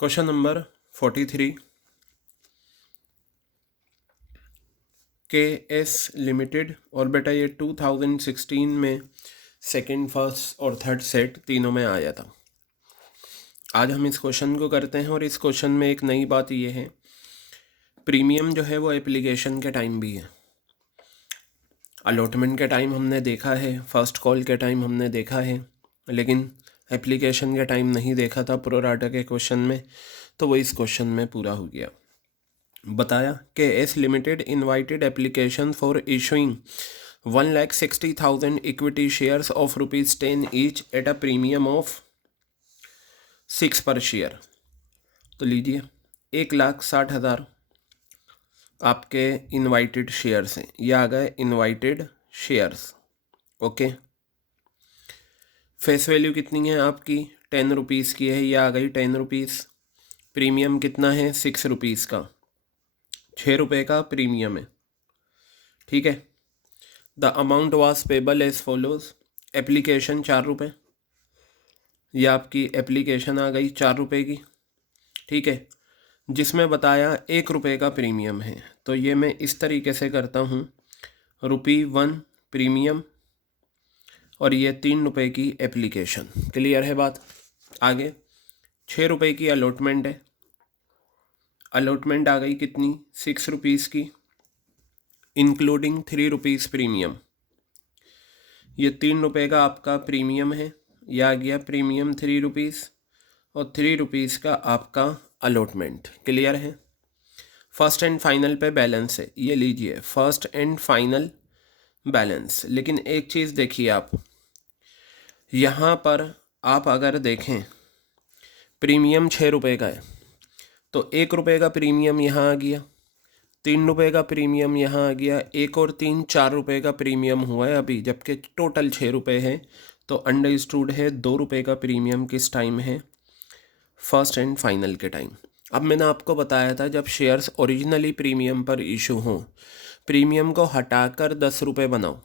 Question number 43 KS limited. और बेटा ये 2016 में सेकंड, फर्स्ट और थर्ड सेट तीनों में आया था। आज हम इस क्वेश्चन को करते हैं और इस क्वेश्चन में एक नई बात ये है, प्रीमियम जो है वो एप्लीकेशन के टाइम भी है। अलॉटमेंट के टाइम हमने देखा है, फर्स्ट कॉल के टाइम हमने देखा है, लेकिन एप्लीकेशन के टाइम नहीं देखा था प्रो राटा के क्वेश्चन में, तो वो इस क्वेश्चन में पूरा हो गया। बताया कि S limited invited application for issuing 1,60,000 equity shares of ₹10 each at a premium of 6 पर शेयर। तो लीजिए 1,60,000 आपके इनवाइटेड शेयर्स हैं, ये आ गए invited shares. Okay, face value कितनी है आपकी, 10 रुपीज़ की है, ये आ गई 10 रुपीज़। प्रीमियम कितना है, 6 रुपीज़ का, 6 रुपये का प्रीमियम है। ठीक है, the amount was payable as follows. Application 4 रुपये, ये आपकी एप्लीकेशन आ गई 4 रुपये की। ठीक है, जिसमें बताया 1 रुपये का प्रीमियम है, तो ये मैं इस तरीके से करता हूँ, ₹1 प्रीमियम और ये 3 रुपये की एप्लीकेशन। क्लियर है बात। आगे 6 रुपये की अलॉटमेंट है, अलॉटमेंट आ गई कितनी, 6 रुपीज़ की, इंक्लूडिंग 3 रुपीज़ प्रीमियम। ये 3 रुपये का आपका प्रीमियम है, यह आ गया प्रीमियम 3 रुपीज़ और 3 रुपीज़ का आपका अलॉटमेंट। क्लियर है। फर्स्ट एंड फाइनल पे बैलेंस है, ये लीजिए फर्स्ट एंड फाइनल बैलेंस। लेकिन एक चीज़ देखिए आप, यहाँ पर आप अगर देखें प्रीमियम 6 रुपये का है, तो 1 रुपये का प्रीमियम यहाँ आ गया, 3 रुपये का प्रीमियम यहाँ आ गया, 1 और 3 4 रुपये का प्रीमियम हुआ है अभी, जबकि टोटल 6 रुपये है। तो अंडरस्टूड है 2 रुपये का प्रीमियम किस टाइम है, फर्स्ट एंड फाइनल के टाइम। अब मैंने आपको बताया था जब शेयर्स ओरिजिनली प्रीमियम पर इशू हों, प्रीमियम को हटाकर 10 रुपये बनाओ,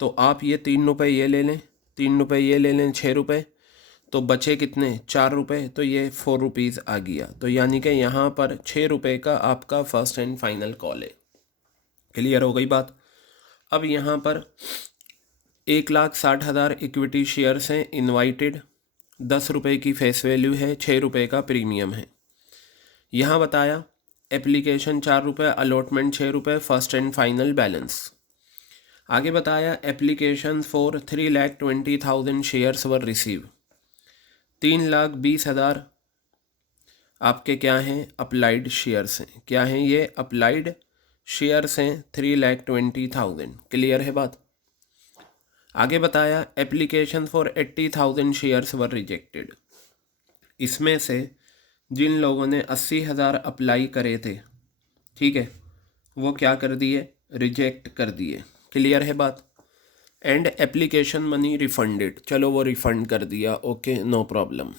तो आप ये 3 रुपये ये ले लें, 3 रुपये ये ले लें, 6 रुपये, तो बचे कितने, 4 रुपये, तो ये 4 रुपीज़ आ गया। तो यानी कि यहाँ पर 6 रुपये का आपका फर्स्ट एंड फाइनल कॉल है। क्लियर हो गई बात। अब यहाँ पर 1,60,000 इक्विटी शेयर्स हैं इनवाइटेड, 10 रुपये की फेस वैल्यू है, 6 रुपये का प्रीमियम है। यहाँ बताया एप्लीकेशन 4 रुपये, अलॉटमेंट 6 रुपये, फर्स्ट एंड फाइनल बैलेंस। आगे बताया application for 3,20,000 shares were receive, 3,20,000 आपके क्या हैं, अप्लाइड शेयर्स हैं। क्या हैं ये, अप्लाइड शेयर्स हैं, 3,20,000। क्लियर है बात। आगे बताया application for 80,000 shares were rejected, इसमें से जिन लोगों ने 80,000 अप्लाई करे थे, ठीक है, वो क्या कर दिए, रिजेक्ट कर दिए। क्लियर है बात। एंड एप्लीकेशन मनी रिफंडेड, चलो वो रिफ़ंड कर दिया, ओके नो प्रॉब्लम।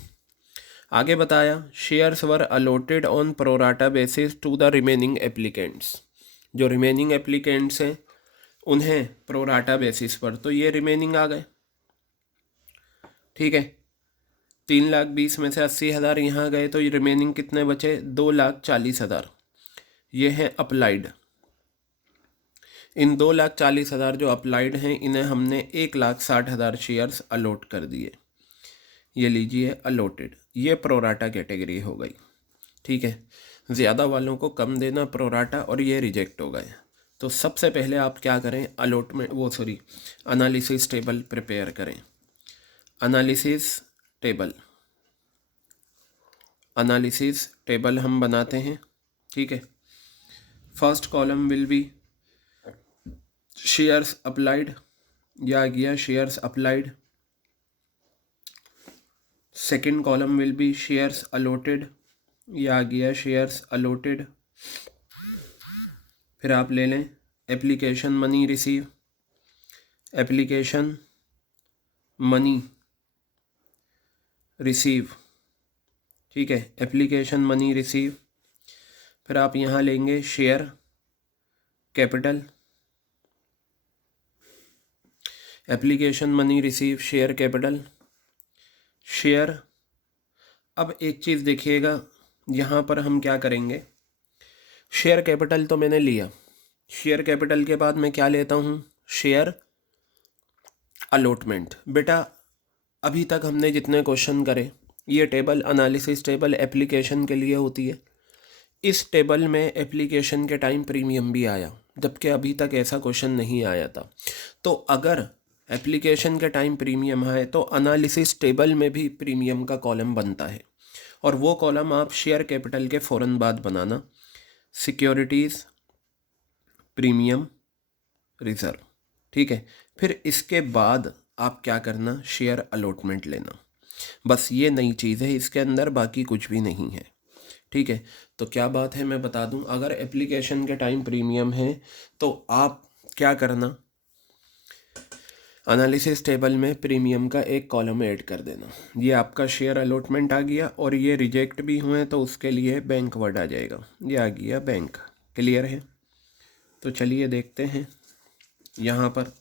आगे बताया shares were allotted on pro rata basis to the remaining applicants, जो रिमेनिंग एप्लीकेंट्स हैं उन्हें प्रोराटा बेसिस पर, तो ये रिमेनिंग आ गए। ठीक है, 3,20,000 में से 80,000 यहाँ गए, तो ये रिमेनिंग कितने बचे, 2,40,000। ये हैं अप्लाइड। इन 2,40,000 जो अप्लाइड हैं, इन्हें हमने 1,60,000 शेयर्स अलॉट कर दिए। ये लीजिए अलॉटेड, ये प्रोराटा कैटेगरी हो गई। ठीक है, ज़्यादा वालों को कम देना प्रोराटा, और ये रिजेक्ट हो गए। तो सबसे पहले आप क्या करें, अलॉटमेंट एनालिसिस टेबल प्रिपेयर करें। एनालिसिस टेबल हम बनाते हैं। ठीक है, first column will be shares applied, या गया shares applied. Second column will be shares allotted, या गया शेयर्स अलॉटेड। फिर आप ले लें application money receive, application money receive. ठीक है, एप्लीकेशन मनी रिसीव। फिर आप यहाँ लेंगे share capital, application money receive share capital, share. अब एक चीज़ देखिएगा, यहाँ पर हम क्या करेंगे, शेयर कैपिटल तो मैंने लिया, शेयर कैपिटल के बाद मैं क्या लेता हूँ, शेयर अलॉटमेंट। बेटा अभी तक हमने जितने क्वेश्चन करे, ये टेबल एनालिसिस टेबल एप्लीकेशन के लिए होती है। इस टेबल में एप्लीकेशन के टाइम प्रीमियम भी आया, जबकि अभी तक ऐसा क्वेश्चन नहीं आया था। तो अगर एप्लीकेशन के टाइम प्रीमियम है तो एनालिसिस टेबल में भी प्रीमियम का कॉलम बनता है, और वो कॉलम आप शेयर कैपिटल के फ़ौरन बाद बनाना, सिक्योरिटीज़ प्रीमियम रिज़र्व, ठीक है। फिर इसके बाद आप क्या करना, शेयर अलॉटमेंट लेना। बस ये नई चीज़ है इसके अंदर, बाकी कुछ भी नहीं है, ठीक है। तो क्या बात है मैं बता दूं, अगर एप्लीकेशन के टाइम प्रीमियम है तो आप क्या करना, एनालिसिस टेबल में प्रीमियम का एक कॉलम ऐड कर देना। ये आपका शेयर अलॉटमेंट आ गया, और ये रिजेक्ट भी हुए तो उसके लिए बैंक वर्ड आ जाएगा, ये आ गया बैंक। क्लियर है? तो चलिए देखते हैं यहाँ पर।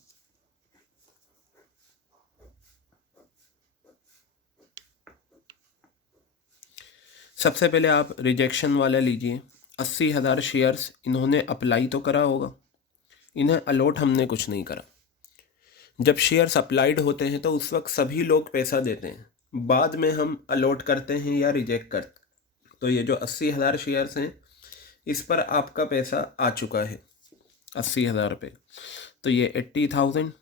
सबसे पहले आप रिजेक्शन वाला लीजिए। 80,000 शेयर्स इन्होंने अप्लाई तो करा होगा, इन्हें अलॉट हमने कुछ नहीं करा। जब शेयर्स अप्लाइड होते हैं तो उस वक्त सभी लोग पैसा देते हैं, बाद में हम अलॉट करते हैं या रिजेक्ट करते हैं। तो ये जो 80,000 शेयर्स हैं, इस पर आपका पैसा आ चुका है 80,000 रुपये। तो ये 80,000,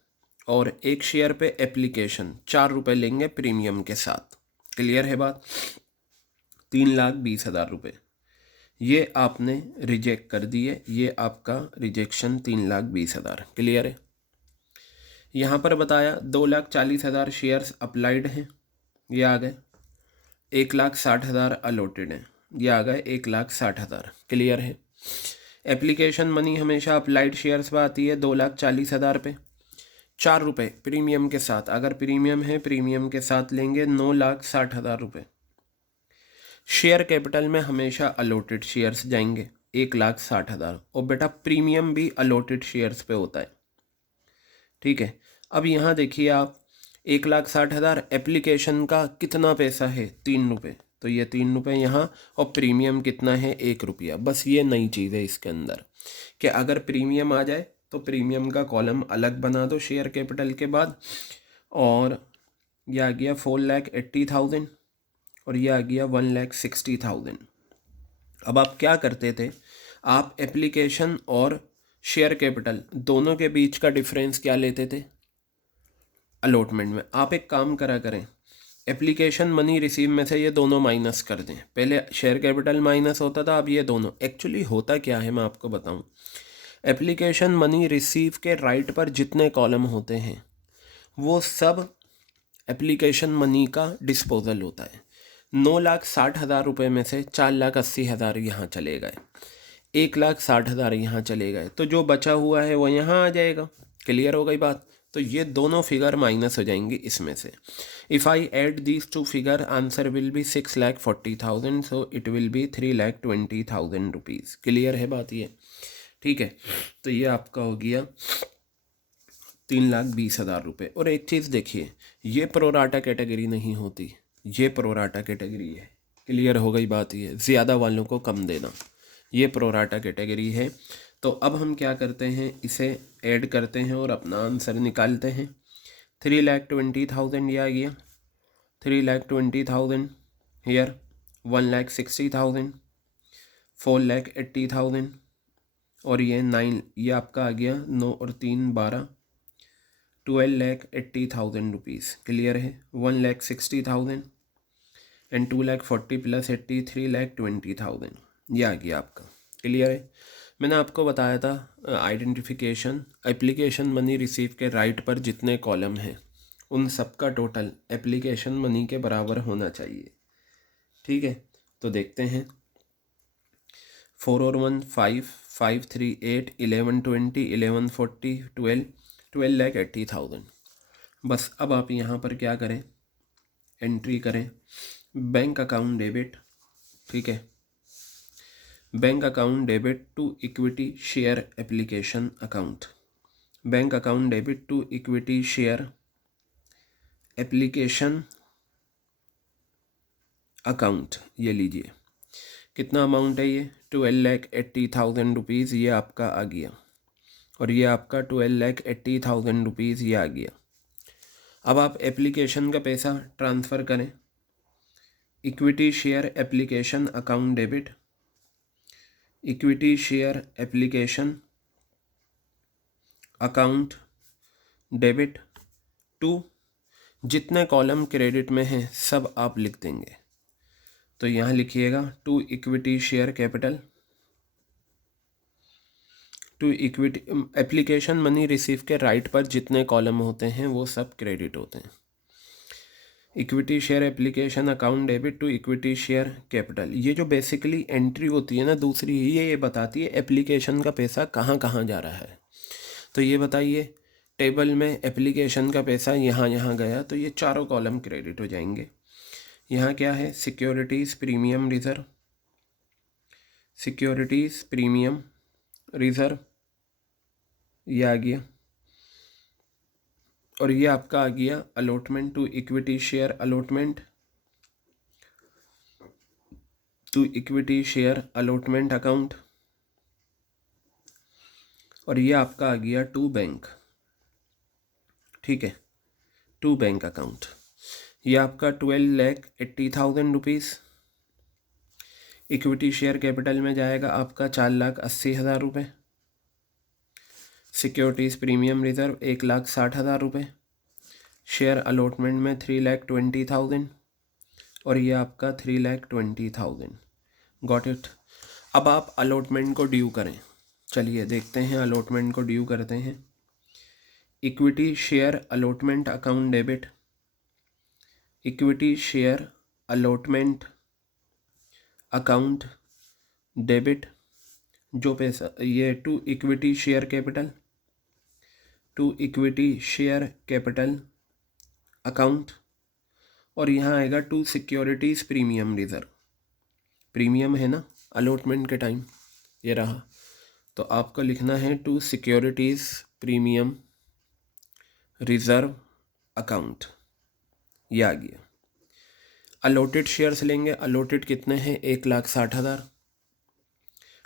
और एक शेयर पे एप्लीकेशन 4 रुपये लेंगे प्रीमियम के साथ। क्लियर है बात? 3,20,000 रुपये ये आपने रिजेक्ट कर दिए, ये आपका रिजेक्शन 3,20,000। क्लियर है? यहाँ पर बताया 2,40,000 शेयर्स अप्लाइड हैं, ये आ गए। 1,60,000 अलॉटेड हैं, ये आ गए 1,60,000। क्लियर है? एप्लीकेशन मनी हमेशा अप्लाइड शेयर्स पर आती है 2,40,000 पे, 4 रुपये प्रीमियम के साथ। अगर प्रीमियम है, प्रीमियम के साथ लेंगे 9,60,000 रुपये। शेयर कैपिटल में हमेशा अलॉटेड शेयर्स जाएंगे 1,60,000, और बेटा प्रीमियम भी अलॉटेड शेयर्स पे होता है, ठीक है। अब यहाँ देखिए आप, 1,60,000 एप्लीकेशन का कितना पैसा है, 3 रुपये, तो ये 3 रुपये यहाँ, और प्रीमियम कितना है, 1 रुपया। बस ये नई चीज़ है इसके अंदर कि अगर प्रीमियम आ जाए तो प्रीमियम का कॉलम अलग बना दो शेयर कैपिटल के बाद। और यह आ गया 4,80,000, और यह आ गया 1,60,000। अब आप क्या करते थे, आप एप्लीकेशन और शेयर कैपिटल दोनों के बीच का डिफरेंस क्या लेते थे अलॉटमेंट में। आप एक काम करा करें, एप्लीकेशन मनी रिसीव में से ये दोनों माइनस कर दें। पहले शेयर कैपिटल माइनस होता था, अब ये दोनों। एक्चुअली होता क्या है मैं आपको बताऊं, एप्लीकेशन मनी रिसीव के राइट पर जितने कॉलम होते हैं वो सब एप्लीकेशन मनी का डिस्पोजल होता है। 9,60,000 रुपये में से 4,80,000 यहाँ चले गए, 1,60,000 यहाँ चले गए, तो जो बचा हुआ है वो यहाँ आ जाएगा। क्लियर हो गई बात? तो ये दोनों फिगर माइनस हो जाएंगी इसमें से। If I add these two figure, answer will be 6,40,000, so it will be 3,20,000 rupees. Clear है बात ये? ठीक है, तो ये आपका हो गया 3,20,000 रुपये। और एक चीज़ देखिए, ये प्रोराटा कैटेगरी नहीं होती, ये प्रोराटा कैटेगरी है। क्लियर हो गई बात? ये ज़्यादा वालों को कम देना, ये प्रोराटा कैटेगरी है। तो अब हम क्या करते हैं, इसे ऐड करते हैं और अपना आंसर निकालते हैं। 3,20,000 ये आ गया, 3,20,000 हेयर, 1,60,000, 4,80,000, और ये 9, ये आपका आ गया 9 और 3 12, 12,80,000 रुपीज़। क्लियर है? 1,60,000 एंड 2,40,000 प्लस 80, 3,20,000 ये आ गया आपका। क्लियर है? मैंने आपको बताया था आइडेंटिफिकेशन, एप्लीकेशन मनी रिसीव के राइट पर जितने कॉलम हैं उन सब का टोटल एप्लीकेशन मनी के बराबर होना चाहिए, ठीक है। तो देखते हैं, 4 और 1 5, 5 3 8, 11 20, 11 40, 12,80,000। बस अब आप यहाँ पर क्या करें, एंट्री करें बैंक अकाउंट डेबिट, ठीक है, bank account debit to equity share application account, bank account debit to equity share application account, ये लीजिए। कितना अमाउंट है ये? 12,80,000 रुपीज़ ये आपका आ गया, और ये आपका 12,80,000 रुपीज़ ये आ गया। अब आप एप्लीकेशन का पैसा ट्रांसफ़र करें। Equity share application account debit, equity share application account debit to, जितने कॉलम क्रेडिट में हैं सब आप लिख देंगे। तो यहाँ लिखिएगा to equity share capital, to equity application money receive के राइट पर जितने कॉलम होते हैं वो सब क्रेडिट होते हैं। Equity share application account debit to equity share capital, ये जो बेसिकली एंट्री होती है ना दूसरी, ये बताती है एप्लीकेशन का पैसा कहाँ कहाँ जा रहा है। तो ये बताइए, टेबल में एप्लीकेशन का पैसा यहाँ यहाँ गया, तो ये चारों कॉलम क्रेडिट हो जाएंगे। यहाँ क्या है? Securities premium reserve, securities premium reserve ये आ गया, और ये आपका आ गया allotment to equity share allotment, to equity share allotment account, और ये आपका आ गया टू बैंक, ठीक है, टू बैंक अकाउंट। ये आपका 12,80,000 रुपीज़। इक्विटी शेयर कैपिटल में जाएगा आपका 4,80,000 रुपये। सिक्योरिटीज़ प्रीमियम रिज़र्व 1,60,000 रुपये। शेयर अलॉटमेंट में 3,20,000, और ये आपका 3,20,000। Got it. अब आप अलॉटमेंट को ड्यू करें। चलिए देखते हैं, अलॉटमेंट को ड्यू करते हैं। Equity share allotment account debit, equity share allotment account debit, जो पैसा ये to equity share capital, to equity share capital account, और यहाँ आएगा to securities premium reserve. Premium है ना अलॉटमेंट के टाइम, ये रहा, तो आपको लिखना है to securities premium reserve account, ये आ गया। अलॉटेड शेयर्स लेंगे, अलॉटेड कितने हैं? 1,60,000,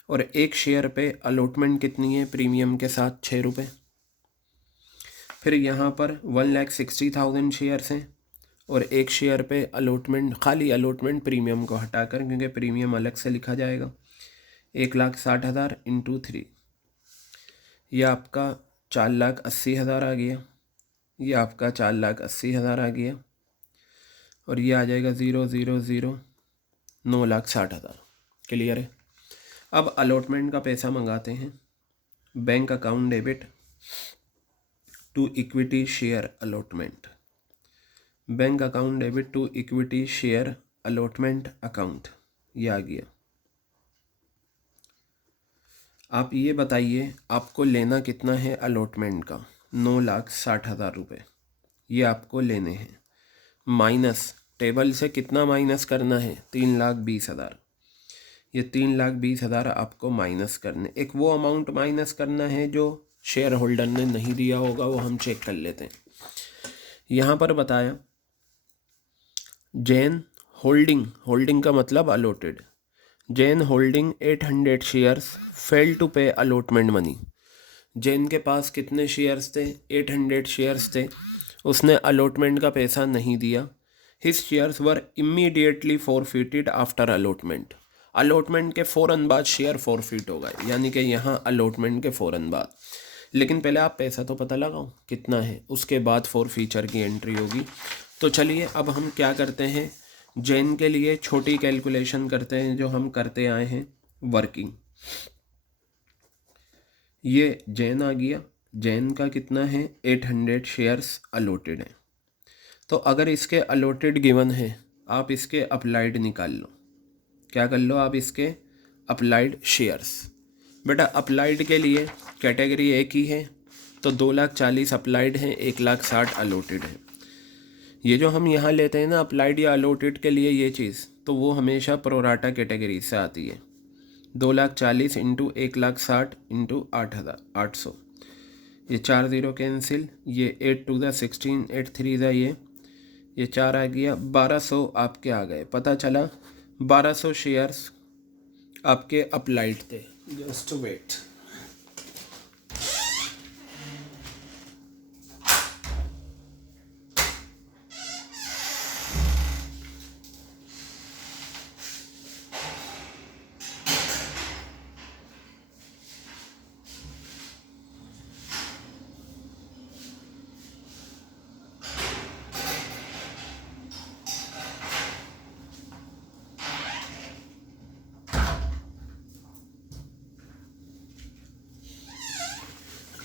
और एक शेयर पे अलॉटमेंट कितनी है प्रीमियम के साथ? 6 रुपये। फिर यहाँ पर 1,60,000 शेयर्स हैं, और एक शेयर पे अलॉटमेंट, खाली अलॉटमेंट प्रीमियम को हटाकर, क्योंकि प्रीमियम अलग से लिखा जाएगा, 1,60,000 इंटू 3, यह आपका 4,80,000 आ गया, ये आपका 4,80,000 आ गया, और ये आ जाएगा 0,00,000 9,60,000। क्लियर है? अब अलॉटमेंट का पैसा मंगाते हैं। Bank account debit to equity share allotment, bank account debit to equity share allotment account, ये आ गया। आप ये बताइए आपको लेना कितना है अलॉटमेंट का? 9,60,000 रुपये ये आपको लेने हैं। माइनस टेबल से कितना माइनस करना है? 3,20,000। ये 3,20,000 आपको माइनस करने, एक वो अमाउंट माइनस करना है जो शेयर होल्डर ने नहीं दिया होगा, वो हम चेक कर लेते हैं। यहाँ पर बताया जैन होल्डिंग, होल्डिंग का मतलब allotted, Jain holding 800 shares fail to pay allotment money. Jain के पास कितने शेयर्स थे? 800 शेयर्स थे, उसने अलॉटमेंट का पैसा नहीं दिया। हिज शेयर्स वर immediately forfeited after allotment, allotment के फ़ौरन बाद शेयर फॉरफिट हो गए, यानी कि यहाँ अलॉटमेंट के फ़ौरन बाद। लेकिन पहले आप पैसा तो पता लगाओ कितना है, उसके बाद फॉरफीचर की एंट्री होगी। तो चलिए अब हम क्या करते हैं, जैन के लिए छोटी कैलकुलेशन करते हैं जो हम करते आए हैं वर्किंग। ये जैन आ गया, जैन का कितना है? 800 शेयर्स अलॉटेड है। तो अगर इसके अलॉटेड गिवन है, आप इसके अप्लाइड निकाल लो। क्या कर लो आप? इसके अप्लाइड शेयर्स। बेटा अप्लाइड के लिए कैटेगरी एक ही है, तो 2,40,000 अप्लाइड हैं, 1,60,000 अलॉटेड है। ये जो हम यहाँ लेते हैं ना अप्लाइड या अलॉटेड के लिए ये चीज़, तो वो हमेशा प्रोराटा कैटेगरी से आती है। 2,40,000 इंटू 1,60,000 इंटू 8,800, ये 4 0 कैंसिल, ये 8 2 16, 8 3 ये 4 आ गया, 1,200 आपके आ गए। पता चला 1200 शेयर्स आपके अप्लाइड थे। Just wait.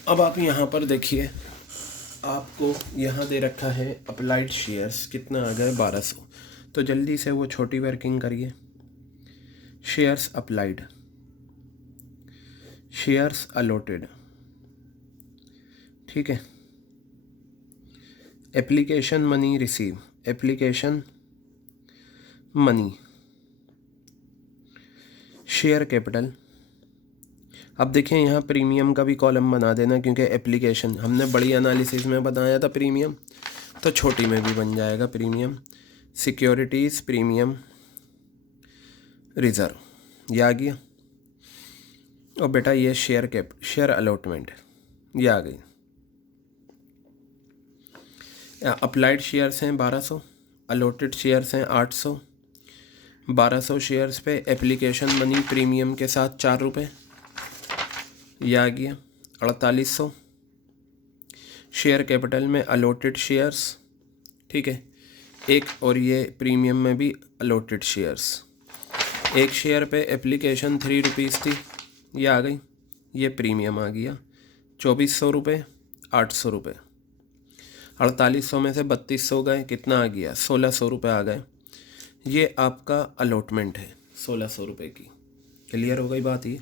अब आप यहाँ पर देखिए, आपको यहाँ दे रखा है अप्लाइड शेयर्स कितना आ गए 1200। तो जल्दी से वो छोटी वर्किंग करिए। शेयर्स अप्लाइड, शेयर्स अलॉटेड, ठीक है। Application money receive, application money, share capital. अब देखें यहाँ प्रीमियम का भी कॉलम बना देना, क्योंकि एप्लीकेशन हमने बड़ी एनालिसिस में बताया था प्रीमियम, तो छोटी में भी बन जाएगा प्रीमियम। सिक्योरिटीज़ प्रीमियम रिज़र्व, ये आ गया। और बेटा ये शेयर अलॉटमेंट, ये आ गई। अप्लाइड शेयर्स हैं 1200, अलॉटेड शेयर्स हैं 800। 1200 शेयर्स पे एप्लीकेशन मनी प्रीमियम के साथ 4 रुपये, ये आ गया 4800। शेयर कैपिटल में अलॉटेड शेयर्स, ठीक है, एक, और ये प्रीमियम में भी अलॉटेड शेयर्स। एक शेयर पे एप्लीकेशन 3 रुपीज़ थी, ये आ गई, ये प्रीमियम आ गया 2400 रुपये, 800 रुपये। 4800 में से 3200 गए, कितना आ गया 1600 रुपये आ गए। ये आपका अलॉटमेंट है 1600 रुपये की। क्लियर हो गई बात ये।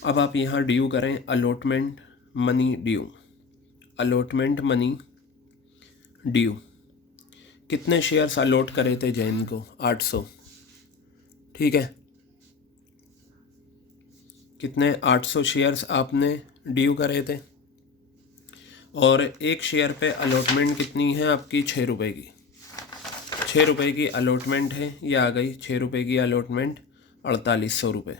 अब आप यहाँ ड्यू करें, allotment money due, allotment money due. कितने शेयर्स अलॉट करे थे जैन को? 800, ठीक है। कितने? 800 शेयर्स आपने ड्यू करे थे, और एक शेयर पे अलॉटमेंट कितनी है आपकी? 6 रुपये की। 6 रुपये की अलॉटमेंट है, ये आ गई 6 रुपये की अलॉटमेंट, 4800 रुपये।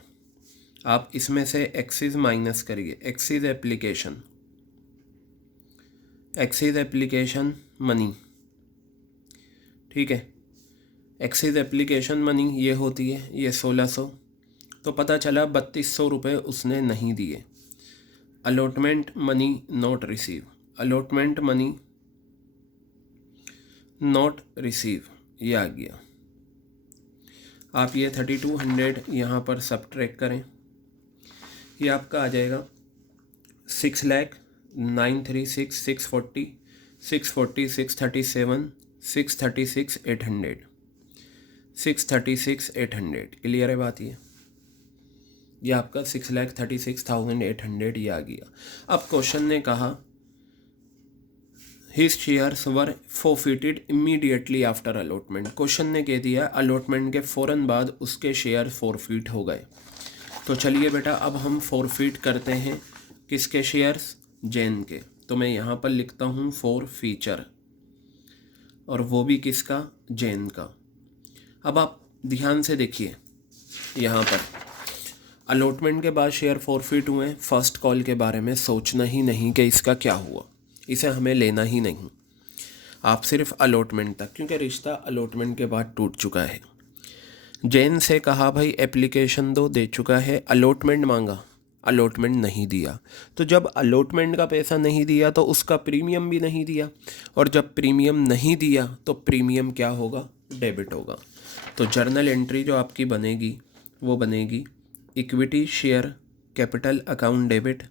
आप इसमें से एक्सीज माइनस करिए, excess application, excess application money, ठीक है। एक्सीज एप्लीकेशन मनी ये होती है, ये 1600। तो पता चला 3200 रुपये उसने नहीं दिए। Allotment money not receive, allotment money not receive, ये आ गया। आप ये 3200 यहाँ पर सब्ट्रैक्ट करें, ये आपका आ जाएगा 6,09,36,640, 640, 637, 636, 800, 636, 800। क्लियर है बात ये आपका 6,36,800 ये आ गया। अब क्वेश्चन ने कहा हिज शेयर्स वर forfeited immediately after allotment. Question ने कह दिया अलॉटमेंट के फ़ौरन बाद उसके शेयर फोरफिट हो गए। तो चलिए बेटा अब हम फोरफिट करते हैं किसके शेयर्स? जैन के। तो मैं यहाँ पर लिखता हूँ फोरफीचर, और वो भी किसका? जैन का। अब आप ध्यान से देखिए, यहाँ पर अलॉटमेंट के बाद शेयर फोरफिट हुए, फर्स्ट कॉल के बारे में सोचना ही नहीं कि इसका क्या हुआ, इसे हमें लेना ही नहीं। आप सिर्फ अलॉटमेंट तक, क्योंकि रिश्ता अलॉटमेंट के बाद टूट चुका है। जैन से कहा भाई एप्लीकेशन दो, दे चुका है। अलॉटमेंट मांगा, अलॉटमेंट नहीं दिया। तो जब अलॉटमेंट का पैसा नहीं दिया तो उसका प्रीमियम भी नहीं दिया, और जब प्रीमियम नहीं दिया तो प्रीमियम क्या होगा? डेबिट होगा। तो जर्नल एंट्री जो आपकी बनेगी वो बनेगी equity share capital account debit,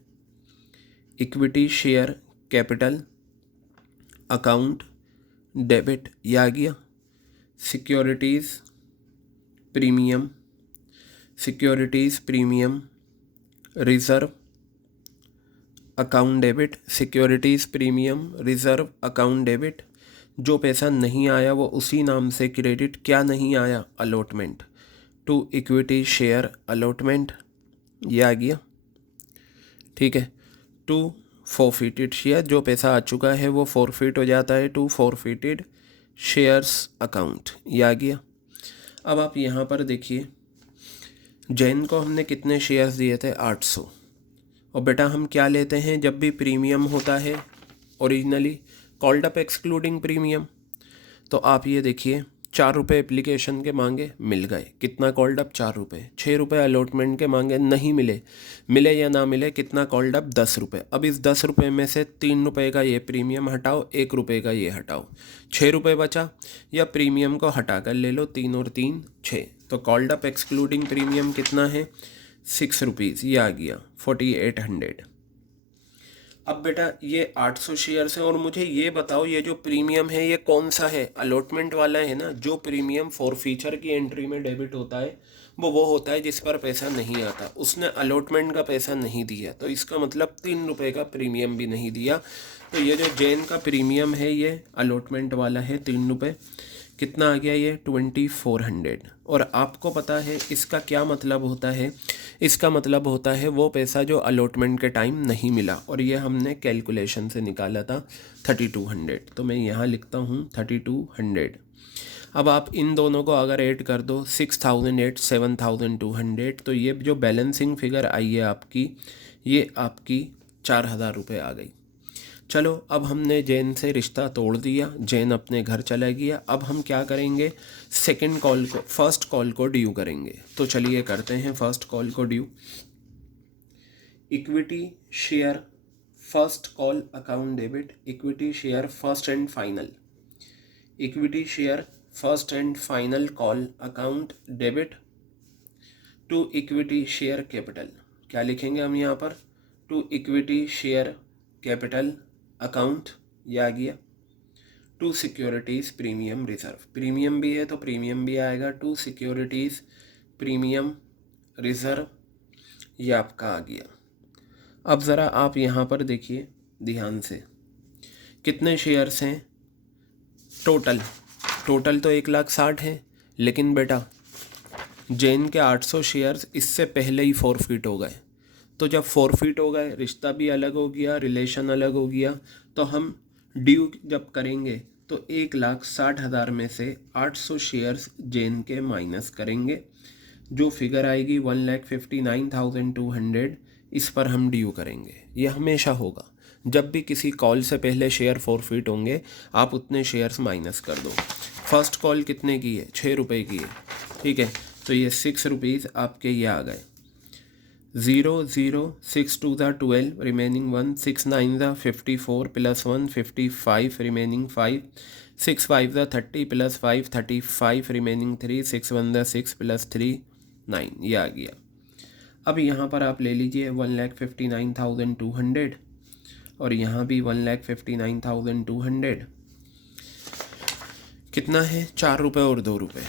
equity share capital account debit, ये आ गया। Securities premium, securities premium reserve account debit, securities premium reserve account debit. जो पैसा नहीं आया वो उसी नाम से क्रेडिट। क्या नहीं आया? Allotment to equity share allotment, ये आ गया, ठीक है। टू फोरफिटेड शेयर, जो पैसा आ चुका है वो फोरफिट हो जाता है टू फोरफिटेड शेयर्स अकाउंट, ये आ गया। अब आप यहाँ पर देखिए, जैन को हमने कितने शेयर्स दिए थे? 800। और बेटा हम क्या लेते हैं जब भी प्रीमियम होता है originally? Called up excluding premium. तो आप ये देखिए, 4 रुपये एप्लीकेशन के मांगे, मिल गए। कितना कॉल्ड अप? 4 रुपये। 6 रुपये अलॉटमेंट के मांगे, नहीं मिले। मिले या ना मिले, कितना कॉल्ड अप? 10 रुपये। अब इस 10 रुपये में से 3 रुपये का ये प्रीमियम हटाओ, 1 रुपये का ये हटाओ, 6 रुपये बचा। या प्रीमियम को हटा कर ले लो, 3 और 3 6। तो कॉल्ड अप एक्सक्लूडिंग प्रीमियम कितना है? 6 रुपीज़। ये आ गया 4800। अब बेटा ये 800 शेयर्स हैं, और मुझे ये बताओ ये जो प्रीमियम है ये कौन सा है? अलॉटमेंट वाला है ना। जो प्रीमियम फॉर फीचर की एंट्री में डेबिट होता है वो होता है जिस पर पैसा नहीं आता। उसने अलॉटमेंट का पैसा नहीं दिया, तो इसका मतलब 3 रुपये का प्रीमियम भी नहीं दिया। तो ये जो जैन का प्रीमियम है ये अलॉटमेंट वाला है, 3 रुपये। कितना आ गया ये? 2400। और आपको पता है इसका क्या मतलब होता है? इसका मतलब होता है वो पैसा जो अलॉटमेंट के टाइम नहीं मिला, और ये हमने कैलकुलेशन से निकाला था 3200। तो मैं यहाँ लिखता हूँ 3200। अब आप इन दोनों को अगर ऐड कर दो, 6008 7200, तो ये जो बैलेंसिंग फिगर आई है आपकी, ये आपकी 4000 रुपये आ गई। चलो, अब हमने जैन से रिश्ता तोड़ दिया, जैन अपने घर चला गया। अब हम क्या करेंगे? सेकंड कॉल को, फर्स्ट कॉल को ड्यू करेंगे। तो चलिए करते हैं फर्स्ट कॉल को due. Equity share first call account debit, equity share first and final, equity share first and final call account debit to equity share capital. क्या लिखेंगे हम यहाँ पर? To equity share capital account, ये आ गया। To securities premium reserve, premium भी है तो प्रीमियम भी आएगा। टू सिक्योरिटीज़ प्रीमियम रिजर्व, ये आपका आ गया। अब ज़रा आप यहाँ पर देखिए ध्यान से, कितने शेयर्स हैं टोटल? टोटल तो 1,60,000 है, लेकिन बेटा जैन के 800 शेयर्स इससे पहले ही फॉरफिट हो गए। तो जब फॉरफिट हो गए, रिश्ता भी अलग हो गया, रिलेशन अलग हो गया। तो हम ड्यू जब करेंगे तो 1,60,000 में से 800 शेयर्स जैन के माइनस करेंगे, जो फिगर आएगी 1,59,200, इस पर हम ड्यू करेंगे। ये हमेशा होगा, जब भी किसी कॉल से पहले शेयर फॉरफिट होंगे आप उतने शेयर्स माइनस कर दो। फर्स्ट कॉल कितने की है? 6 रुपये की है, ठीक है। तो ये 6 रुपीज़ आपके ये आ गए। 0 0 6 2 ज़ा 12 रिमेनिंग 1, 6 9 ज़ा 54 प्लस 1 55 रिमेनिंग 5, 6 5 ज़ा 30 प्लस 5 35 रिमेनिंग 3, 6 1 ज़ा 6 प्लस 3 9, ये आ गया। अब यहाँ पर आप ले लीजिए 1,59,200, और यहाँ भी 1,59,200। कितना है? 4 रुपये और 2 रुपये।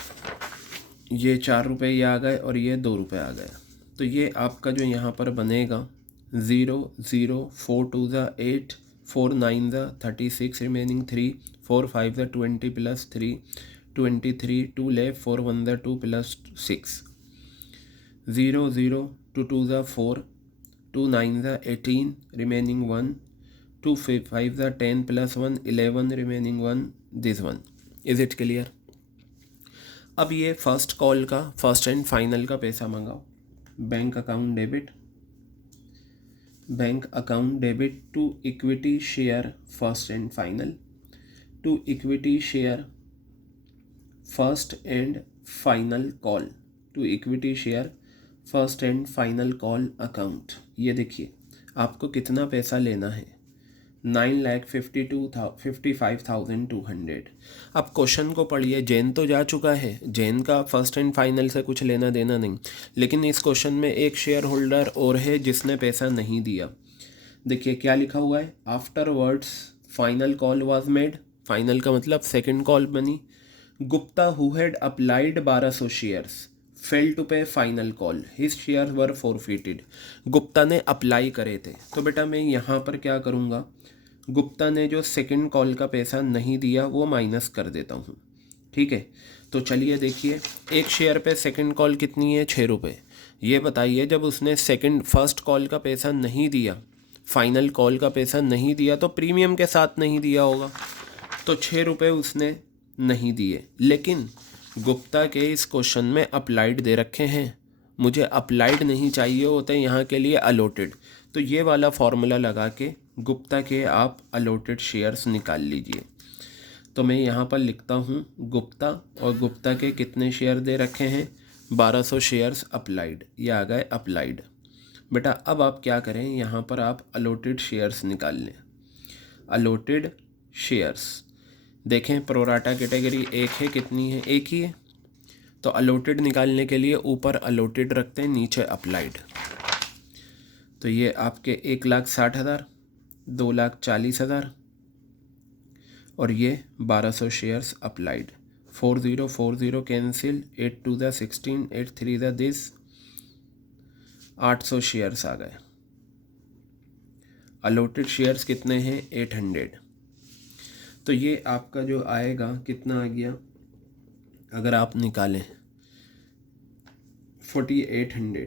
ये 4 रुपये ये आ गए और ये 2 रुपये आ गए। तो ये आपका जो यहाँ पर बनेगा 0 0 4 2 ज़ा 8 4 9 ज़ा 36 रिमेनिंग 3, 4 5 ज़ा 20 प्लस 3 23 2 ले 4 1 ज़ा 2 प्लस 6, 0 0 2 2 ज़ा 4 2 9 ज़ा 18 रिमेनिंग 1, 2 5 ज़ा 10 plus 1 11 remaining 1, this one. Is it clear? अब ये फर्स्ट कॉल का फर्स्ट एंड फाइनल का पैसा मंगाओ। Bank account debit, bank account debit to equity share first and final, to equity share first and final call, to equity share first and final call account. ये देखिए आपको कितना पैसा लेना है? 9,55,200। अब क्वेश्चन को पढ़िए, जैन तो जा चुका है, जैन का फर्स्ट एंड फाइनल से कुछ लेना देना नहीं, लेकिन इस क्वेश्चन में एक शेयर होल्डर और है जिसने पैसा नहीं दिया। देखिए क्या लिखा हुआ है, afterwards final call was made, final का मतलब सेकंड कॉल बनी, Gupta who had applied 1200 shares fail to pay final call, his share were forfeited. Gupta ने अप्लाई करे थे, तो बेटा मैं यहाँ पर क्या करूँगा, गुप्ता ने जो सेकंड कॉल का पैसा नहीं दिया वो माइनस कर देता हूँ, ठीक है। तो चलिए देखिए, एक शेयर पे सेकंड कॉल कितनी है? 6 रुपये। ये बताइए जब उसने सेकंड फर्स्ट कॉल का पैसा नहीं दिया, फाइनल कॉल का पैसा नहीं दिया, तो प्रीमियम के साथ नहीं दिया होगा, तो 6 रुपये उसने नहीं दिए। लेकिन गुप्ता के इस क्वेश्चन में अप्लाइड दे रखे हैं, मुझे अप्लाइड नहीं चाहिए होते यहाँ के लिए अलॉटेड, तो ये वाला फॉर्मूला लगा के गुप्ता के आप अलॉटेड शेयर्स निकाल लीजिए। तो मैं यहाँ पर लिखता हूँ गुप्ता, और गुप्ता के कितने शेयर दे रखे हैं 1200 शेयर्स अप्लाइड, ये आ गए अप्लाइड। बेटा अब आप क्या करें, यहाँ पर आप अलॉटेड शेयर्स निकाल लें। अलॉटेड शेयर्स देखें, प्रोराटा कैटेगरी एक है, कितनी है, एक ही है, तो अलॉटेड निकालने के लिए ऊपर अलॉटेड रखते हैं, नीचे अप्लाइड। तो ये आपके 1,60,000, 2,40,000 और ये 1200 शेयर्स अप्लाइड। 4040 कैंसिल, 8 2 द 16, 8 3 द दिस, 800 शेयर्स आ गए। अलॉटेड शेयर्स कितने हैं 800। तो ये आपका जो आएगा कितना आ गया, अगर आप निकालें 4800,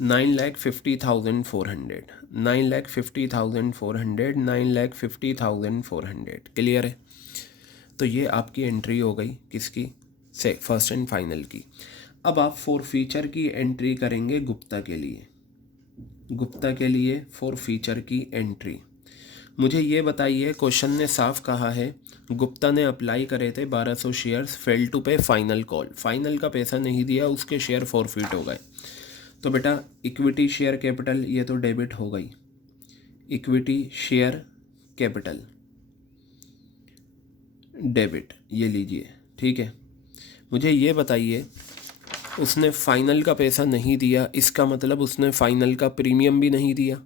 9,50,400, 9,50,400, 9,50,400। क्लियर है। तो ये आपकी एंट्री हो गई किसकी, से फर्स्ट एंड फाइनल की। अब आप फॉर फीचर की एंट्री करेंगे गुप्ता के लिए। गुप्ता के लिए फॉर फीचर की एंट्री, मुझे ये बताइए, क्वेश्चन ने साफ कहा है गुप्ता ने अप्लाई करे थे 1200 shares, fail to pay final call, final का पैसा नहीं दिया, उसके शेयर फॉरफिट हो गए। तो बेटा इक्विटी शेयर कैपिटल ये तो डेबिट हो गई, इक्विटी शेयर कैपिटल डेबिट, ये लीजिए, ठीक है। मुझे ये बताइए, उसने फाइनल का पैसा नहीं दिया, इसका मतलब उसने फाइनल का प्रीमियम भी नहीं दिया,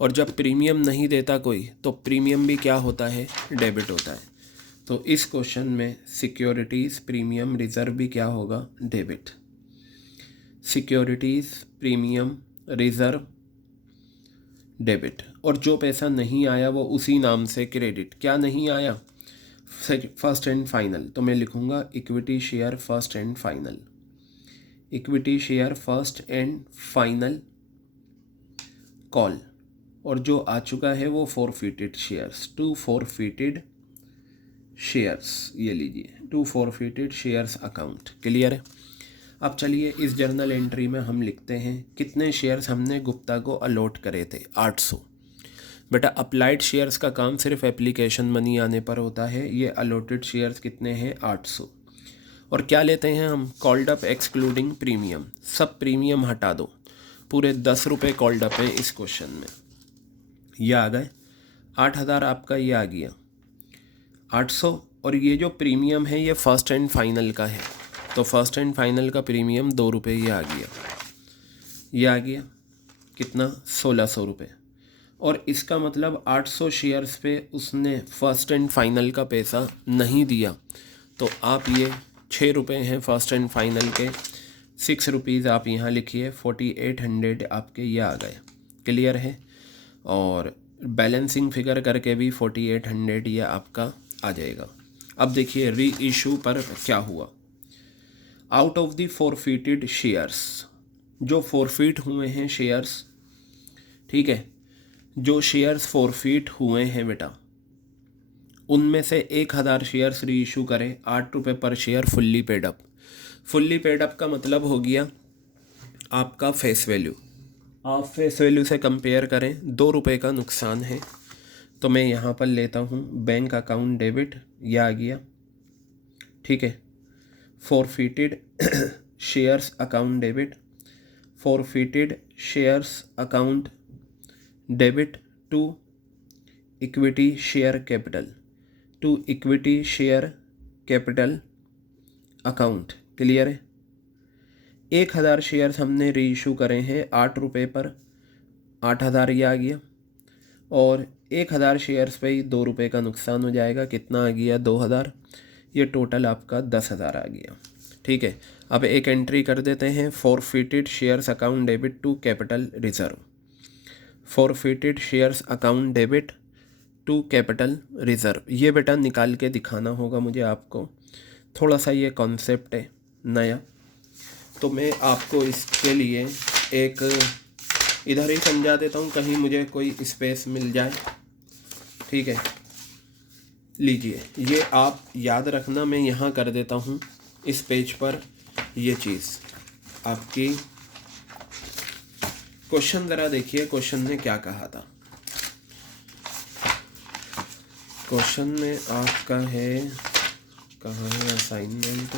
और जब प्रीमियम नहीं देता कोई तो प्रीमियम भी क्या होता है, डेबिट होता है। तो इस क्वेश्चन में सिक्योरिटीज़ प्रीमियम रिजर्व भी क्या होगा, debit. Securities premium reserve debit, और जो पैसा नहीं आया वो उसी नाम से क्रेडिट। क्या नहीं आया, फर्स्ट एंड फाइनल, तो मैं लिखूँगा equity share first and final, equity share first and final call, और जो आ चुका है वो फॉरफिटेड शेयर्स, 2 फॉरफिटेड शेयर्स, ये लीजिए 2 फॉरफिटेड शेयर्स अकाउंट। क्लियर है। अब चलिए इस जर्नल एंट्री में हम लिखते हैं कितने शेयर्स हमने गुप्ता को अलॉट करे थे, 800। बेटा अप्लाइड शेयर्स का काम सिर्फ एप्लीकेशन मनी आने पर होता है, ये अलॉटेड शेयर्स कितने हैं 800। और क्या लेते हैं हम, कॉल्ड अप एक्सक्लूडिंग प्रीमियम, सब प्रीमियम हटा दो, पूरे 10 रुपये कॉल्ड अप है इस क्वेश्चन में, ये आ गए 8,000 आपका, ये आ गया 800। और ये जो प्रीमियम है ये फर्स्ट एंड फाइनल का है, तो फर्स्ट एंड फाइनल का प्रीमियम 2 रुपये, ये आ गया, ये आ गया कितना 1,600 रुपये। और इसका मतलब 800 शेयर्स पे उसने फर्स्ट एंड फाइनल का पैसा नहीं दिया, तो आप ये 6 रुपये हैं फर्स्ट एंड फाइनल के, 6 रुपीज़ आप यहाँ लिखिए, 4800 आपके ये आ गए। क्लियर है। और बैलेंसिंग फिगर करके भी 4800 ये आपका आ जाएगा। अब देखिए री इशू पर क्या हुआ, out of the forfeited shares, जो फॉरफिट हुए हैं शेयर्स, ठीक है, जो शेयर्स फॉरफिट हुए हैं बेटा, उनमें से 1,000 शेयर्स री इशू करें, 8 रुपये पर share fully paid up. Fully paid up का मतलब हो गया आपका फेस वैल्यू, आप फेस वैल्यू से कंपेयर करें, 2 रुपये का नुकसान है, तो मैं यहाँ पर लेता हूँ बैंक अकाउंट डेबिट, यह आ गया, ठीक है। Forfeited shares account debit, forfeited shares account debit to equity share capital, to equity share capital account. Clear है। 1,000 शेयर्स हमने री इशू करे हैं 8 रुपये पर, 8,000 ये आ गया, और 1,000 शेयर्स पे ही 2 रुपये का नुकसान हो जाएगा, कितना आ गया 2,000, ये टोटल आपका 10,000 आ गया। ठीक है। अब एक एंट्री कर देते हैं, forfeited shares account debit to capital reserve, forfeited shares account debit to capital reserve. ये बेटा निकाल के दिखाना होगा मुझे आपको, थोड़ा सा ये कॉन्सेप्ट है नया, तो मैं आपको इसके लिए एक इधर ही समझा देता हूँ, कहीं मुझे कोई स्पेस मिल जाए। ठीक है, लीजिए, ये आप याद रखना, मैं यहाँ कर देता हूँ इस पेज पर ये चीज़ आपकी। क्वेश्चन ज़रा देखिए, क्वेश्चन ने क्या कहा था। क्वेश्चन में आपका है, कहाँ है असाइनमेंट,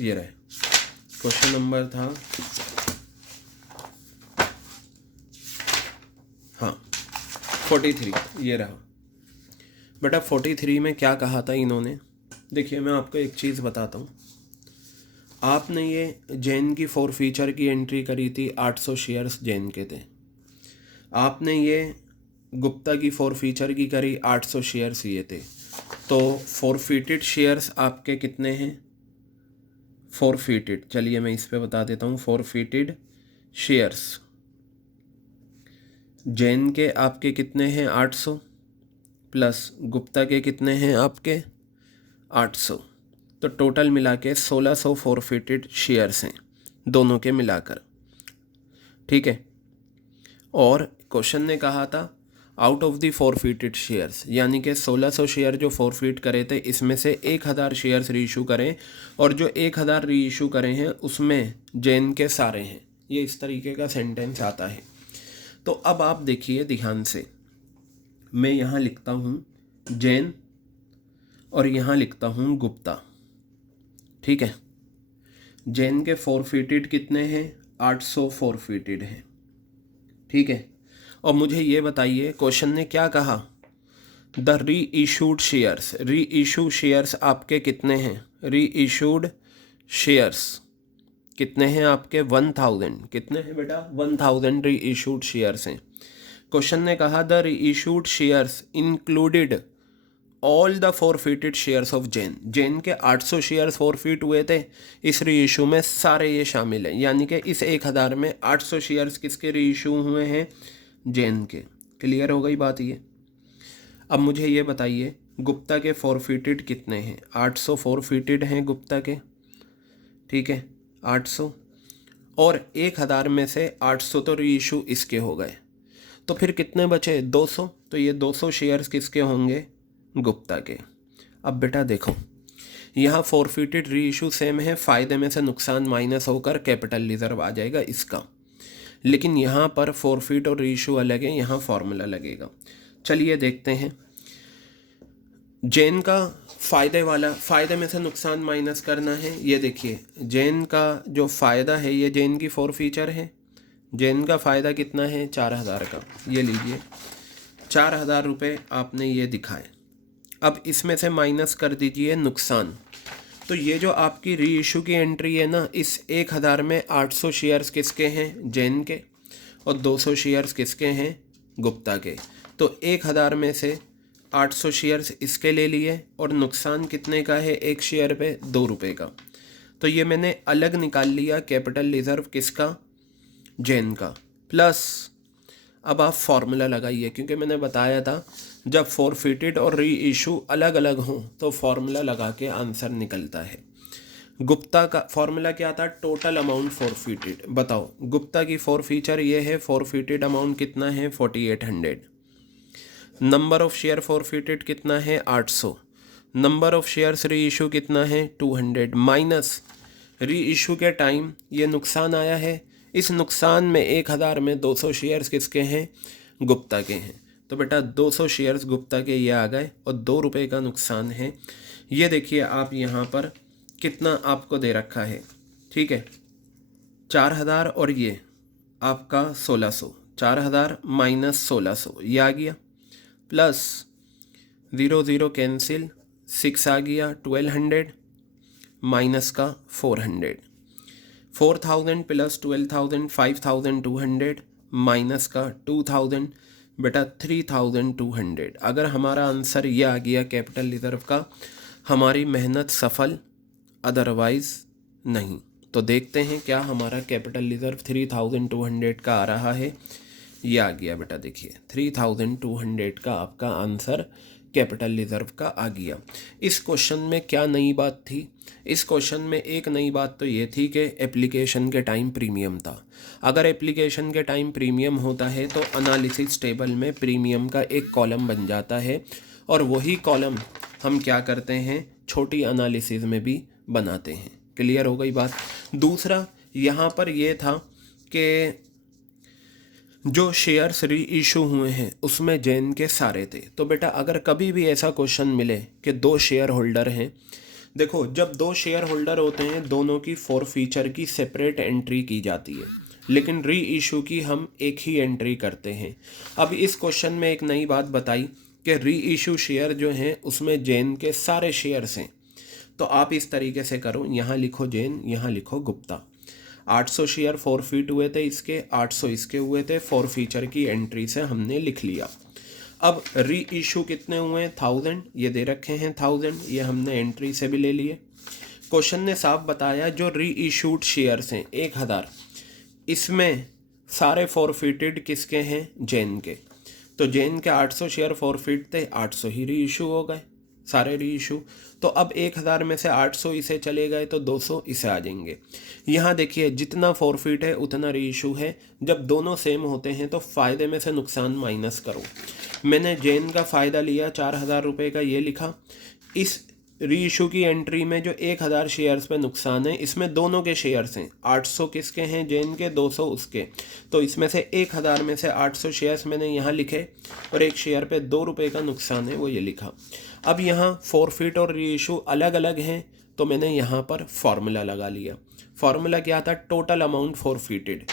ये रहे। क्वेश्चन नंबर था, हाँ 43, ये रहा बेटा। 43 में क्या कहा था इन्होंने, देखिए मैं आपको एक चीज़ बताता हूँ। आपने ये जैन की 4 फीचर की एंट्री करी थी, 800 शेयर्स जैन के थे। आपने ये गुप्ता की 4 फीचर की करी, 800 शेयर्स ये थे। तो फॉरफिटेड शेयर्स आपके कितने हैं, फॉरफिटेड, चलिए मैं इस पे बता देता हूँ। फॉरफिटेड शेयर्स जैन के आपके कितने हैं, 800, प्लस गुप्ता के कितने हैं आपके 800, तो टोटल मिला के 1600 फॉरफिटेड शेयर्स हैं दोनों के मिलाकर, ठीक है। और क्वेश्चन ने कहा था out of the forfeited shares, यानी कि 1600 शेयर जो फॉरफिट करे थे, इसमें से 1000 शेयर्स रीइशू करें, और जो 1000 रीइशू करे हैं उसमें जैन के सारे हैं। ये इस तरीके का सेंटेंस आता है। तो अब आप देखिए ध्यान से, मैं यहाँ लिखता हूँ जैन और यहाँ लिखता हूँ गुप्ता, ठीक है। जैन के फॉरफिटेड कितने हैं, 800 फॉरफिटेड हैं, ठीक है। और मुझे ये बताइए क्वेश्चन ने क्या कहा, द री इशूड शेयर्स, री इशू शेयर्स आपके कितने हैं, री इशूड शेयर्स कितने हैं आपके 1000, कितने हैं बेटा 1000 री इशूड शेयर्स हैं। क्वेश्चन ने कहा द री issued shares included all the forfeited shares of Jain, Jain के 800 शेयर्स फॉरफिट हुए थे, इस री इशू में सारे ये शामिल हैं, यानी कि इस 1000 में 800 शेयर्स किसके री इशू हुए हैं, जैन के। क्लियर हो गई बात ये। अब मुझे ये बताइए गुप्ता के फॉरफिटेड कितने हैं, 800 फॉरफिटेड हैं गुप्ता के, ठीक है 800, और 1000 में से 800 तो री इशू इसके हो गए, तो फिर कितने बचे 200, तो ये 200 शेयर्स किसके होंगे, गुप्ता के। अब बेटा देखो, यहाँ फॉरफिटेड री इशू सेम है, फ़ायदे में से नुकसान माइनस होकर कैपिटल रिजर्व आ जाएगा इसका, लेकिन यहाँ पर फॉरफिट और री इशू अलग है, यहाँ फॉर्मूला लगेगा। चलिए देखते हैं, जैन का फ़ायदे वाला, फ़ायदे में से नुकसान माइनस करना है। ये देखिए जैन का जो फ़ायदा है, ये जैन की 4 फीचर है, जैन का फ़ायदा कितना है 4000 का, ये लीजिए 4000 रुपये आपने ये दिखाए। अब इसमें से माइनस कर दीजिए नुकसान, तो ये जो आपकी री इशू की एंट्री है ना, इस 1000 में 800 शेयर्स किसके हैं, जैन के, और 200 शेयर्स किसके हैं, गुप्ता के। तो 1000 में से 800 शेयर्स इसके ले लिए, और नुकसान कितने का है, एक शेयर पे 2 रुपये का, तो ये मैंने अलग निकाल लिया कैपिटल रिजर्व किसका, जैन का। प्लस अब आप फॉर्मूला लगाइए, क्योंकि मैंने बताया था जब फॉरफिटेड और री इशू अलग अलग हों तो फॉर्मूला लगा के आंसर निकलता है। गुप्ता का फॉर्मूला क्या था, टोटल अमाउंट फॉरफिटेड। बताओ गुप्ता की 4 फीचर ये है, फॉरफिटेड अमाउंट कितना है 4800, नंबर ऑफ शेयर फॉरफिटेड कितना है 800, नंबर ऑफ शेयर्स री इशू कितना है 200, माइनस री इशू के टाइम ये नुकसान आया है, इस नुकसान में 1000 में 200 शेयर्स किसके हैं, गुप्ता के हैं। तो बेटा 200 शेयर्स गुप्ता के ये आ गए, और 2 रुपये का नुकसान है। ये देखिए आप यहाँ पर कितना आपको दे रखा है, ठीक है 4000, और ये आपका 1600, 4000 माइनस 1600 ये आ गया, प्लस 0 0 कैंसिल, 6 आ गया 1200, माइनस का 400, 4000 प्लस 12000 5200, माइनस का 2000, बेटा 3200। अगर हमारा आंसर ये आ गया कैपिटल रिजर्व का, हमारी मेहनत सफल, अदरवाइज़ नहीं। तो देखते हैं क्या हमारा कैपिटल रिजर्व 3200 का आ रहा है ये आ गया बेटा, देखिए 3200 का आपका आंसर कैपिटल रिजर्व का आ गया। इस क्वेश्चन में क्या नई बात थी? इस क्वेश्चन में एक नई बात तो ये थी कि एप्लीकेशन के टाइम प्रीमियम था। अगर एप्लीकेशन के टाइम प्रीमियम होता है तो एनालिसिस टेबल में प्रीमियम का एक कॉलम बन जाता है, और वही कॉलम हम क्या करते हैं, छोटी एनालिसिस में भी बनाते हैं। क्लियर हो गई बात। दूसरा यहाँ पर ये था कि जो शेयर्स री इशू हुए हैं उसमें जैन के सारे थे। तो बेटा अगर कभी भी ऐसा क्वेश्चन मिले कि दो शेयर होल्डर हैं, देखो जब दो शेयर होल्डर होते हैं दोनों की फॉर फीचर की सेपरेट एंट्री की जाती है, लेकिन री इशू की हम एक ही एंट्री करते हैं। अब इस क्वेश्चन में एक नई बात बताई कि री इशू शेयर जो हैं उसमें जैन के सारे शेयर्स हैं। तो आप इस तरीके से करो, यहाँ लिखो जैन, यहाँ लिखो गुप्ता। 800 शेयर फॉरफिट हुए थे इसके, 800 इसके हुए थे, फॉर फीचर की एंट्री से हमने लिख लिया। अब री इशू कितने हुए हैं? 1000, ये दे रखे हैं 1000, ये हमने एंट्री से भी ले लिए। क्वेश्चन ने साफ बताया जो री इशूड शेयर्स हैं 1000, इसमें सारे फॉरफिटेड किसके हैं? जैन के। तो जैन के 800 शेयर फॉरफिट थे, 800 ही री इशू हो गए, सारे री इशू। तो अब 1000 में से 800 इसे चले गए तो 200 इसे आ जाएंगे। यहाँ देखिए जितना फॉरफिट है उतना री इशू है। जब दोनों सेम होते हैं तो फ़ायदे में से नुकसान माइनस करो। मैंने जैन का फ़ायदा लिया 4000 रुपये का, ये लिखा। इस री इशू की एंट्री में जो 1000 शेयर्स पे नुकसान है, इसमें दोनों के शेयर्स हैं, 800 किसके हैं? जैन के, 200 उसके। तो इसमें से 1000 में से 800 शेयर्स मैंने यहाँ लिखे, और एक शेयर पे 2 रुपये का नुकसान है, वो ये लिखा। अब यहाँ फॉरफिट और री इशू अलग अलग हैं, तो मैंने यहाँ पर फॉर्मूला लगा लिया। फॉर्मूला क्या था? Total amount forfeited.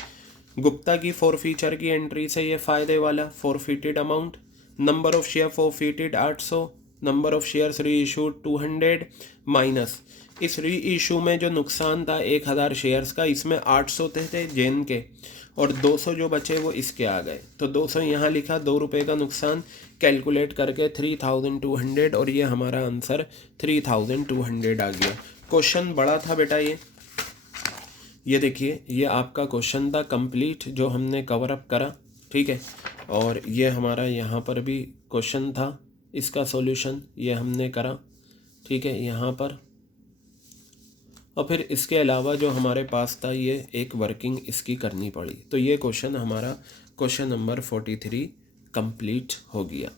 गुप्ता की फॉर फीचर की एंट्री से ये फ़ायदे वाला forfeited amount, number of share forfeited 800, number of shares री इशूड 200, माइनस इस री इशू में जो नुकसान था 1000 शेयर्स का, इसमें 800 थे जैन के, और 200 जो बचे वो इसके आ गए। तो 200 यहाँ लिखा, 2 रुपये का नुकसान कैलकुलेट करके 3200, और ये हमारा आंसर 3200 आ गया। क्वेश्चन बड़ा था बेटा ये देखिए, ये आपका क्वेश्चन था कंप्लीट जो हमने कवर अप करा, ठीक है। और ये हमारा यहाँ पर भी क्वेश्चन था, इसका सॉल्यूशन ये हमने करा, ठीक है, यहाँ पर। और फिर इसके अलावा जो हमारे पास था ये एक वर्किंग इसकी करनी पड़ी। तो ये क्वेश्चन हमारा क्वेश्चन नंबर 43 कंप्लीट हो गया।